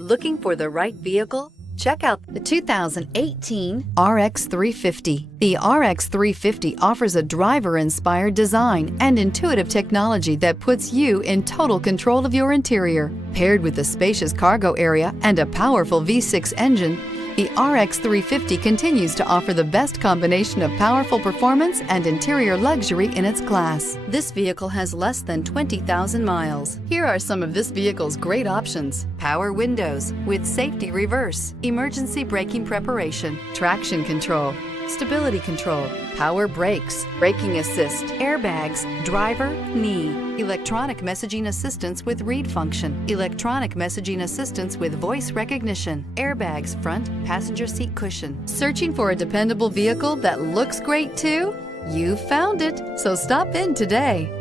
Looking for the right vehicle? Check out the 2018 RX 350. The RX 350 offers a driver-inspired design and intuitive technology that puts you in total control of your interior. Paired with a spacious cargo area and a powerful V6 engine, the RX 350 continues to offer the best combination of powerful performance and interior luxury in its class. This vehicle has less than 20,000 miles. Here are some of this vehicle's great options: power windows with safety reverse, emergency braking preparation, traction control, stability control, power brakes, braking assist, airbags, driver, knee, electronic messaging assistance with read function, electronic messaging assistance with voice recognition, airbags, front passenger seat cushion. Searching for a dependable vehicle that looks great too? You found it, so stop in today.